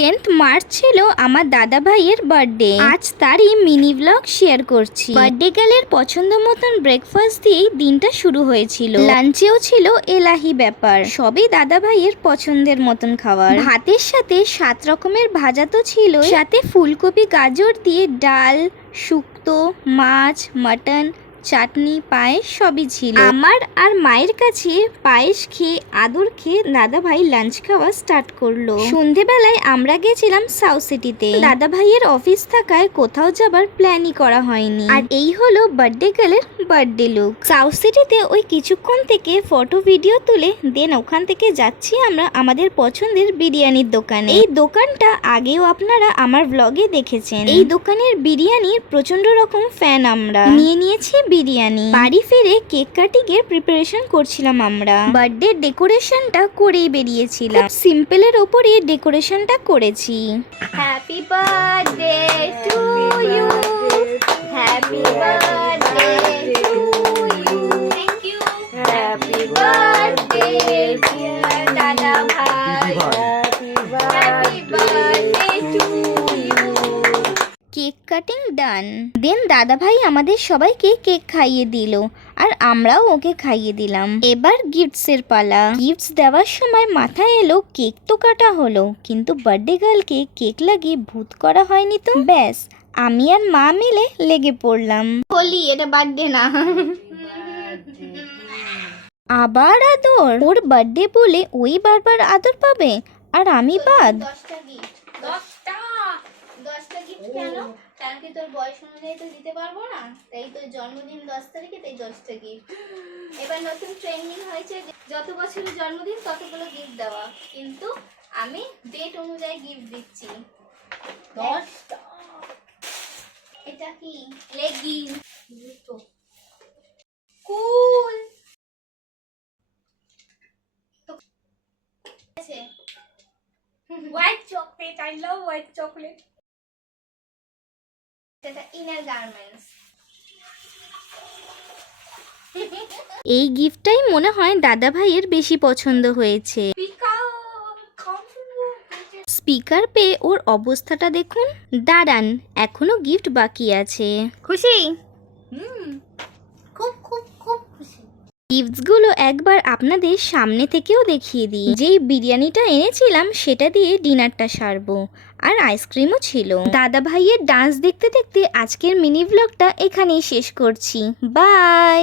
10th March ছিল আমার দাদা ভাইয়ের বার্থডে। আজ তারই মিনি ব্লগ শেয়ার করছি। বার্থডে গার্লের পছন্দ মতন ব্রেকফাস্ট দিয়েই দিনটা শুরু হয়েছিল। লাঞ্চেও ছিল এলাহি ব্যাপার, সবই দাদা ভাইয়ের পছন্দের মতন খাবার। ভাতের সাথে 7 রকমের ভাজা তো ছিল, সাথে ফুলকপি গাজর দিয়ে ডাল, শুক্তো, মাছ, মাটন, চাটনি, পায়েস সবই ছিল। আমার আর মায়ের কাছে পায়েস খেয়ে আদর খেয়ে দাদা ভাই লাঞ্চ খাওয়া স্টার্ট করলো। সন্ধেবেলায় আমরা গেছিলাম সাউথ সিটিতে। দাদা ভাইয়ের অফিস থাকায় কোথাও যাবার প্ল্যানই করা হয়নি। আর এই হলো বার্থডে গার্লের বার্থডে লুক। সাউথ সিটিতে ওই কিছুক্ষণ থেকে ফটো ভিডিও তুলে দেন ওখান থেকে যাচ্ছি আমরা আমাদের পছন্দের বিরিয়ানির দোকানে। এই দোকানটা আগেও আপনারা আমার ব্লগে দেখেছেন। এই দোকানের বিরিয়ানির প্রচন্ড রকম ফ্যান আমরা। নিয়েছি বিরিয়ানি। বাড়ি ফিরে কেক কাটিং এর প্রিপারেশন করছিলাম আমরা। বার্থডে ডেকোরেশনটা করেই বেরিয়েছিলাম। সিম্পলের উপরে ডেকোরেশনটা করেছি। Happy birthday to you, happy birthday to you, thank you, happy birthday dear দাদা ভাই, happy birthday to you. Cake cutting done. Then দাদা ভাই আমাদের সবাইকে কেক খাইয়ে দিল আর আমরাও ওকে খাইয়ে দিলাম। এবার গিফটসের পালা। গিফটস দেওয়ার সময় মাথায় এলো কেক তো কাটা হলো, কিন্তু বার্থডে গার্লকে কেক লাগিয়ে ভূত করা হয়নি তো। ব্যাস আমি আর মা মিলে লেগে পড়লাম। বলি এটা বার্থডে না। আবার আদর। ওর বার্থডে বলে ওই বারবার আদর পাবে আর আমি বাদ। 10টা গিফট কেন? কারণ কি তোর বয়স অনুযায়ী তো দিতে পারবো না, তাই তোর জন্মদিন 10 তারিখে, তাই 10টা গিফট। এবার নতুন ট্রেন্ডিং হয়েছে যত বছরের জন্মদিন ততগুলো গিফট দেওয়া, কিন্তু আমি ডেট অনুযায়ী গিফট দিচ্ছি। 10টা। এটা কি leggings? Cool. White chocolate, I love white chocolate. এটা ইনার গার্মেন্টস। এই গিফটটাই মনে হয় দাদা ভাইয়ের বেশি পছন্দ হয়েছে। স্পিকার পেয়ে ওর অবস্থাটা দেখুন। দাঁড়ান, এখনো গিফট বাকি আছে। খুশি? খুব খুব খুব খুশি। গিফটসগুলো একবার আপনাদের সামনে থেকেও দেখিয়ে দিই। যেই বিরিয়ানিটা এনেছিলাম সেটা দিয়ে ডিনারটা সারবো, আর আইসক্রিমও ছিল। দাদা ভাইয়ের ডান্স দেখতে দেখতে আজকের মিনি ব্লগটা এখানেই শেষ করছি। বাই।